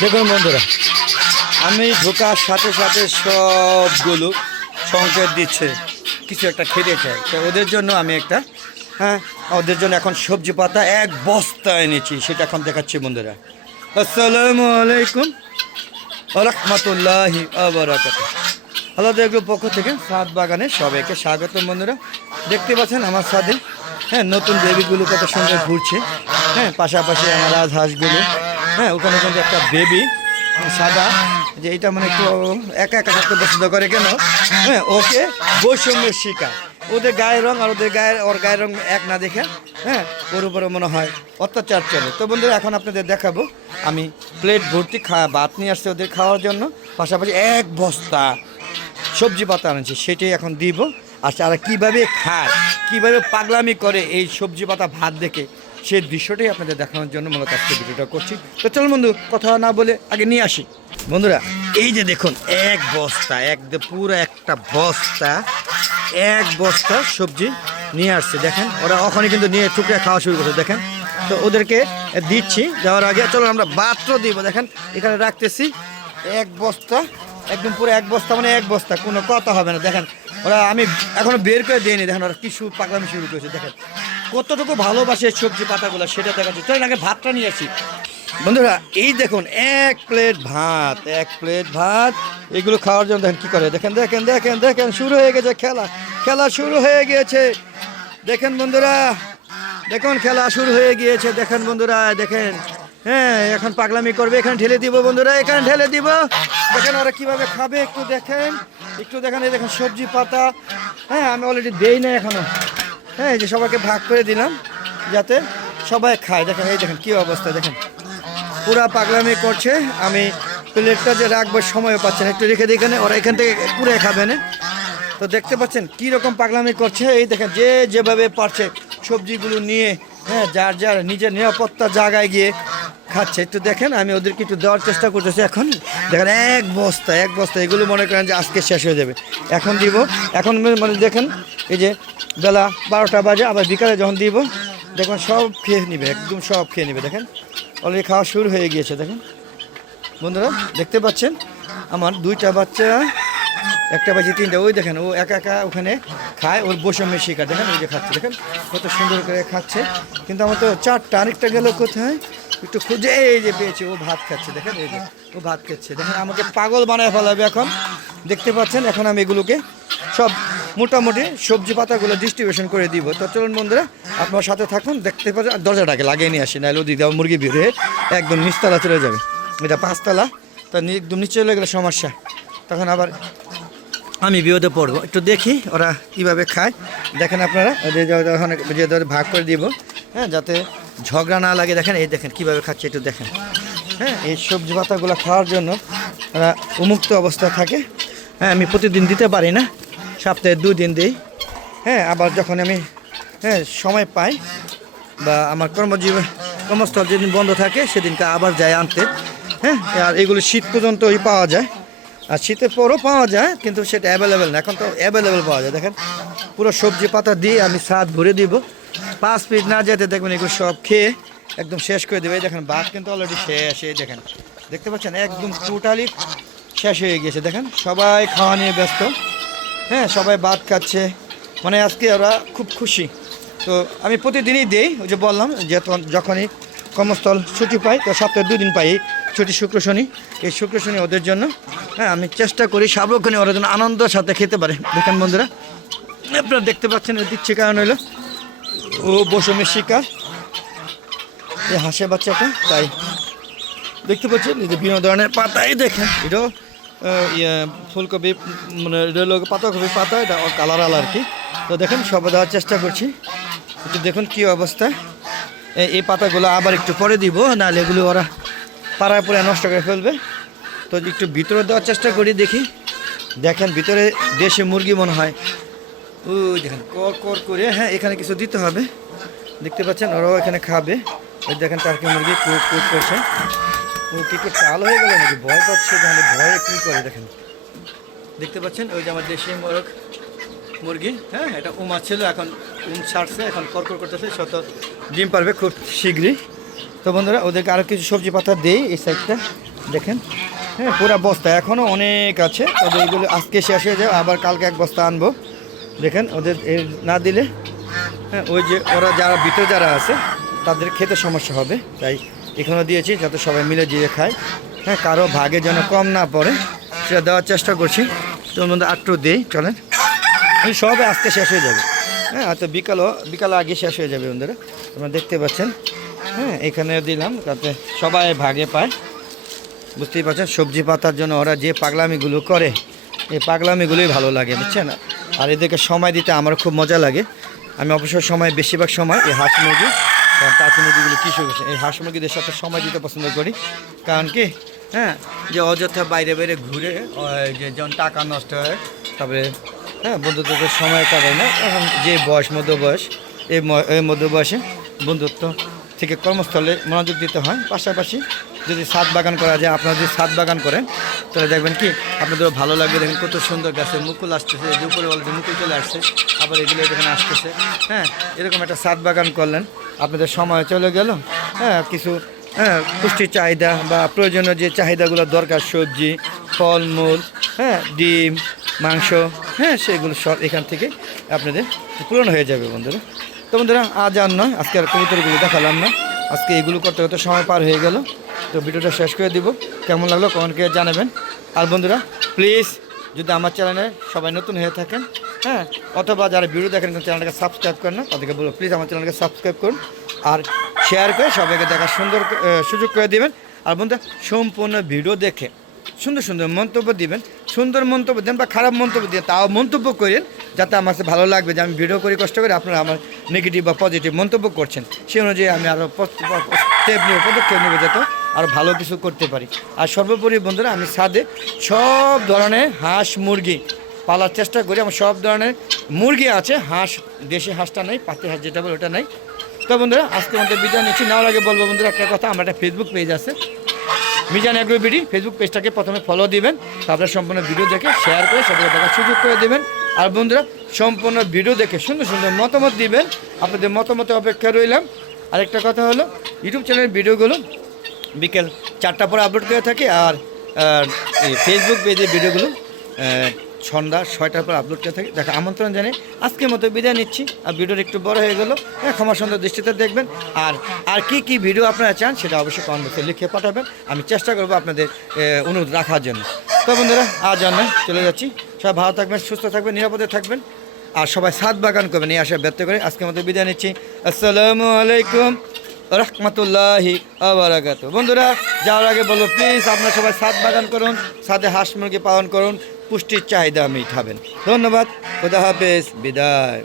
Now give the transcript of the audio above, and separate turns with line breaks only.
দেখুন বন্ধুরা, আমি ঢোকার সাথে সাথে সবগুলো সংকেত দিচ্ছে, কিছু একটা খেতে চাই তো ওদের জন্য আমি একটা হ্যাঁ ওদের জন্য এখন সবজি পাতা এক বস্তা এনেছি, সেটা এখন দেখাচ্ছি বন্ধুরা। আসসালামু আলাইকুম রহমতুল্লাহি আবরাকাত আলাদা পক্ষ থেকে সাত বাগানে সবাইকে স্বাগত বন্ধুরা। দেখতে পাচ্ছেন আমার সাথে হ্যাঁ নতুন বেবিগুলো কত সুন্দর ঘুরছে। হ্যাঁ পাশাপাশি আমার রাজহাঁসগুলো হ্যাঁ ওখানে কিন্তু একটা বেবি সাদা, যে এটা মানে একটু একা একা থাকতে পছন্দ করে কেন? হ্যাঁ ওকে বৈষম্যের শিকার। ওদের গায়ের রং আর ওদের গায়ের, ওর গায়ের রং এক না দেখে হ্যাঁ ওর উপরে মনে হয় অত্যাচার চলে। তো বন্ধুরা, এখন আপনাদের দেখাবো, আমি প্লেট ভর্তি খা, ভাত নিয়ে আসছে ওদের খাওয়ার জন্য। পাশাপাশি এক বস্তা সবজি পাতা আনছি, সেটাই এখন দিব। আর তারা কীভাবে খায়, কীভাবে পাগলামি করে এই সবজি পাতা ভাত দেখে সেই দৃশ্যটাই আপনাদের দেখানোর জন্য মূলত আজকে ভিডিওটা করছি। তো চলুন বন্ধু, কথা না বলে আগে নিয়ে আসি। বন্ধুরা, এই যে দেখুন, এক বস্তা, এক পুরো একটা বস্তা, এক বস্তা সবজি নিয়ে আসছে। দেখেন, ওরা ওখানে কিন্তু নিয়ে টুকরে খাওয়া শুরু করছে, দেখেন। তো ওদেরকে দিচ্ছি যাওয়ার আগে চলুন আমরা বাত্র দিব। দেখেন, এখানে রাখতেছি এক বস্তা, একদম পুরো এক বস্তা মানে এক বস্তা, কোনো কথা হবে না। দেখেন, ওরা আমি এখনও বের করে দিইনি। দেখেন, ওরা কি শুরু পাগলামি শুরু করেছে, দেখেন। কতটুকু ভালোবাসে সবজি পাতাগুলো সেটা দেখাচ্ছি চলেন, আগে ভাতটা নিয়ে আসি। বন্ধুরা, এই দেখুন, এক প্লেট ভাত, এক প্লেট ভাত। এগুলো খাওয়ার জন্য দেখেন কি করে? দেখেন দেখেন দেখেন দেখেন, শুরু হয়ে গেছে খেলা। খেলা শুরু হয়ে গিয়েছে। দেখেন বন্ধুরা, দেখুন, খেলা শুরু হয়ে গিয়েছে। দেখেন বন্ধুরা, দেখেন। হ্যাঁ এখন পাগলামি করবে, এখানে ঢেলে দিব বন্ধুরা, এখানে ঢেলে দিব। দেখেন ওরা কীভাবে খাবে, একটু দেখেন। একটু দেখেন, এই দেখেন সবজি পাতা। হ্যাঁ আমি অলরেডি দেই না এখনও। হ্যাঁ এই যে সবাইকে ভাগ করে দিলাম যাতে সবাই খায়। দেখেন, এই দেখেন কি অবস্থা, দেখেন। পুরা পাগলামি করছে। আমি প্লেটটা যে রাখব সময় পাচ্ছে না। একটু রেখে দিই এখানে, ওরা এখান থেকে পুরে খাবে না। তো দেখতে পাচ্ছেন কি রকম পাগলামি করছে। এই দেখেন, যে যেভাবে পারছে সবজিগুলো নিয়ে হ্যাঁ যার যার নিজের নিরাপত্তা জায়গায় গিয়ে খাচ্ছে, একটু দেখেন, আমি ওদেরকে একটু দেওয়ার চেষ্টা করতেছি এখন। দেখেন, এক বস্তা এক বস্তা, এগুলো মনে করেন যে আজকে শেষ হয়ে যাবে। এখন দিব, এখন মানে দেখেন, এই যে বেলা বারোটা বাজে, আবার বিকালে যখন দিব, দেখুন সব খেয়ে নিবে, একদম সব খেয়ে নিবে, দেখেন। অলরেডি খাওয়া শুরু হয়ে গিয়েছে, দেখেন। বন্ধুরা, দেখতে পাচ্ছেন? আমার দুইটা বাচ্চা, একটা বাজে তিনটা, ওই দেখেন, ও একা একা ওখানে খায়, ওর বৈষম্যের শিকার, দেখেন, ওই যে খাচ্ছে, দেখেন, কত সুন্দর করে খাচ্ছে। কিন্তু আমার তো চারটা, আরেকটা গেল কোথায়? একটু খুঁজে এই যে পেয়েছে, ও ভাত খাচ্ছে, দেখেন এই যে, ও ভাত খাচ্ছে। দেখেন আমাকে পাগল বানায় ফেলাবে এখন। দেখতে পাচ্ছেন, এখন আমি এগুলোকে সব মোটামুটি সবজি পাতাগুলো ডিস্ট্রিবিউশন করে দিব। তো চলুন বন্ধুরা, আপনার সাথে থাকুন, দেখতে পাচ্ছেন দরজাটাকে লাগিয়ে নিয়ে আসি, নাহলে ওদিক দিয়ে মুরগি হয়ে একদম নিচতলা চলে যাবে। এটা পাঁচতলা, তা একদম নিচে চলে গেলে সমস্যা। তখন আবার আমি বিপদে পড়ব। একটু দেখি ওরা কীভাবে খায়। দেখেন আপনারা ওদের ভাগ করে দিব হ্যাঁ যাতে ঝগড়া না লাগে, দেখেন, এই দেখেন, কীভাবে খাচ্ছে, একটু দেখেন। হ্যাঁ এই সবজি পাতাগুলো খাওয়ার জন্য ওরা উন্মুক্ত অবস্থা থাকে। হ্যাঁ আমি প্রতিদিন দিতে পারি না, সপ্তাহে দিন দিই। হ্যাঁ আবার যখন আমি হ্যাঁ সময় পাই বা আমার কর্মজীবন কর্মস্থল যেদিন বন্ধ থাকে, সেদিনকে আবার যায় আনতে। হ্যাঁ আর এগুলো শীত পর্যন্তই পাওয়া যায়। আর শীতের পরও পাওয়া যায়, কিন্তু সেটা অ্যাভেলেবেল না। এখন তো অ্যাভেলেবেল পাওয়া যায়, দেখেন। পুরো সবজি পাতা দিয়ে আমি স্বাদ ভরে দিব। পাঁচ পিস না যেতে দেখবেন এগুলো সব খেয়ে একদম শেষ করে দেবে। দেখেন ভাত কিন্তু অলরেডি শেষ, এই দেখেন। দেখতে পাচ্ছেন? একদম টোটালি শেষ হয়ে গিয়েছে। দেখেন, সবাই খাওয়া নিয়ে ব্যস্ত। হ্যাঁ সবাই ভাত খাচ্ছে। মানে আজকে ওরা খুব খুশি। তো আমি প্রতিদিনই দেই, ওই যে বললাম যে যখনই কর্মস্থল ছুটি পাই, তো সপ্তাহে দুদিন পাই ছুটি, শুক্র, শনি। এই শুক্র, শনি ওদের জন্য। হ্যাঁ আমি চেষ্টা করি সার্বক্ষণিক ওরা যেন আনন্দের সাথে খেতে পারে। দেখেন বন্ধুরা, আপনারা দেখতে পাচ্ছেন দিচ্ছে কারণ হলো ও বসমের শিকার। এই হাসে বাচ্চাটা, তাই দেখতে পাচ্ছেন, এই যে বিভিন্ন ধরনের পাতাই দেখেন, এটাও ইয়ে ফুলকপি মানে এটা পাতাকপি পাতা এটা কালার আল আর কি। তো দেখেন, সব দেওয়ার চেষ্টা করছি। একটু দেখুন কি অবস্থা। এই- এই পাতাগুলো আবার একটু পরে দিব, নাহলে এগুলো ওরা পাড়ায় পরে নষ্ট করে ফেলবে। তো একটু ভিতরে দেওয়ার চেষ্টা করি, দেখি। দেখেন, ভিতরে দেশে মুরগি মনে হয় ওই দেখেন, কর কর করে হ্যাঁ এখানে কিছু দিতে হবে। দেখতে পাচ্ছেন, ওরাও এখানে খাবে। ওই দেখেন টার্কি মুরগি, কুক কুক করছে। ও কি একটু চাল হয়ে গেল নাকি? ভয় পাচ্ছে, তাহলে ভয়ে কী করে দেখেন? দেখতে পাচ্ছেন, ওই যে আমার দেশি মোরগ, মুরগি হ্যাঁ এটা উমা ছিল এখন উম ছাড়ছে, এখন করকর করতেছে শত ডিম পারবে খুব শীঘ্রই। তো বন্ধুরা, ওদেরকে আরও কিছু সবজি পাতা দেই এই সাইডটা, দেখেন। হ্যাঁ পুরা বস্তা এখনও অনেক আছে, তবে এগুলো আজকে শেষ হয়ে যাবে, আবার কালকে এক বস্তা আনব। দেখেন, ওদের না দিলে হ্যাঁ ওই যে ওরা যারা ভিতরে যারা আছে, তাদের খেতে সমস্যা হবে। তাই এখানেও দিয়েছি, যাতে সবাই মিলে দিয়ে খায়। হ্যাঁ কারও ভাগে যেন কম না পড়ে, সেটা দেওয়ার চেষ্টা করছি। তোর মধ্যে আটটু দিই, চলেন। সবে আজকে শেষ হয়ে যাবে। হ্যাঁ হয়তো বিকালও, বিকাল আগে শেষ হয়ে যাবে ওদের তোমরা দেখতে পাচ্ছেন। হ্যাঁ এখানে দিলাম তাতে সবাই ভাগে পায়। বুঝতেই পারছেন, সবজি পাতার জন্য ওরা যে পাগলামিগুলো করে, এই পাগলামিগুলোই ভালো লাগে, বুঝছেন? আর এদেরকে সময় দিতে আমার খুব মজা লাগে। আমি অবসর সময় বেশিরভাগ সময় এই হাঁস মুরগি কারণ টাকি মুরগিগুলো কী শুরু এই হাঁস মুরগিদের সাথে সময় দিতে পছন্দ করি। কারণ কি হ্যাঁ যে অযথা বাইরে বাইরে ঘুরে যে যখন টাকা নষ্ট হয়, তারপরে হ্যাঁ বন্ধুত্বের সময় কাটায় না। এখন যে বয়স, মধ্য বয়স, এই এই মধ্য বয়সে বন্ধুত্ব থেকে কর্মস্থলে মনোযোগ দিতে হয়। পাশাপাশি যদি ছাদ বাগান করা যায়, আপনারা যদি ছাদ বাগান করেন তাহলে দেখবেন কি? আপনাদেরও ভালো লাগবে। দেখেন কত সুন্দর গাছে মুকুল আসতেছে। যে উপরে বলতে মুকুল চলে আসছে। আবার এগুলো দেখেন আসতেছে। হ্যাঁ এরকম একটা ছাদ বাগান করলেন। আপনাদের সময় চলে গেল। হ্যাঁ কিছু হ্যাঁ পুষ্টির চাহিদা বা প্রয়োজনীয় যে চাহিদাগুলো দরকার, সবজি, ফলমূল হ্যাঁ ডিম, মাংস হ্যাঁ সেগুলো সব এখান থেকে আপনাদের পূরণ হয়ে যাবে বন্ধুরা। তো বন্ধুরা, আজ আর নয়। আজকে আর কবুতরগুলো দেখালাম না। আজকে এগুলো করতে করতে সময় পার হয়ে গেল। তো ভিডিওটা শেষ করে দিব। কেমন লাগল কমেন্ট করে জানাবেন। আর বন্ধুরা প্লিজ যদি আমার চ্যানেলে সবাই নতুন হয়ে থাকেন হ্যাঁ অথবা যারা ভিডিও দেখেন চ্যানেলটাকে সাবস্ক্রাইব করেন না, তাদেরকে বলব প্লিজ আমার চ্যানেলকে সাবস্ক্রাইব করুন। আর শেয়ার করে সবাইকে দেখার সুন্দর সুযোগ করে দেবেন। আর বন্ধুরা, সম্পূর্ণ ভিডিও দেখে সুন্দর সুন্দর মন্তব্য দিবেন, সুন্দর মন্তব্য দেন বা খারাপ মন্তব্য দিয়ে তাও মন্তব্য করেন, যাতে আমার ভালো লাগবে যে আমি ভিডিও করি কষ্ট করে আপনারা আমার নেগেটিভ বা পজিটিভ মন্তব্য করছেন। সেই অনুযায়ী আমি আরও স্টেপ নিয়ে পদক্ষেপ নেব যাতে আরও ভালো কিছু করতে পারি। আর সর্বোপরি বন্ধুরা, আমি ছাদে সব ধরনের হাঁস মুরগি পালার চেষ্টা করি। আমার সব ধরনের মুরগি আছে, হাঁস, দেশি হাঁসটা নেই পাতি হাঁস যেটা বলে ওটা নেই। তো বন্ধুরা, আজকে আমাদের বিদায় নিচ্ছি। নেওয়ার আগে বলব বন্ধুরা, একটা কথা, আমার একটা ফেসবুক পেজ আছে। মিজান অ্যাগ্রো বিডি ফেসবুক পেজটাকে প্রথমে ফলো দিবেন, তারপরে সম্পূর্ণ ভিডিও দেখে শেয়ার করে সবাইকে দেখার সুযোগ করে দেবেন। আর বন্ধুরা, সম্পূর্ণ ভিডিও দেখে সুন্দর সুন্দর মতামত দিবেন। আপনাদের মতামতে অপেক্ষা রইলাম। আরেকটা কথা হলো ইউটিউব চ্যানেলের ভিডিওগুলো বিকেল চারটা পরে আপলোড করে থাকি আর ফেসবুক পেজের ভিডিওগুলো সন্ধ্যা ছয়টার পর আপলোড করে থাকি। দেখা আমন্ত্রণ জানিয়ে আজকের মতো বিদায় নিচ্ছি। আর ভিডিওটা একটু বড় হয়ে গেলো। হ্যাঁ ক্ষমা সুন্দর দৃষ্টিতে দেখবেন। আর আর কি কি ভিডিও আপনারা চান সেটা অবশ্যই কমেন্টে লিখে পাঠাবেন। আমি চেষ্টা করব আপনাদের অনুরোধ রাখার জন্য। তো বন্ধুরা, আজ আর চলে যাচ্ছি। সবাই ভালো থাকবেন, সুস্থ থাকবেন, নিরাপদে থাকবেন। আর সবাই সাত বাগান করবেন, এই আশা ব্যক্ত করে আজকের মতো বিদায় নিচ্ছি। আসসালামু আলাইকুম রহমতুল্লাহি আবরাকাত বন্ধুরা, যাওয়ার আগে বলব প্লিজ আপনারা সবাই সাত বাগান করুন সাথে হাঁস মুরগি পালন করুন। পুষ্টির চাহিদা মিটাবেন। ধন্যবাদ খুদা হাফেজ বিদায়।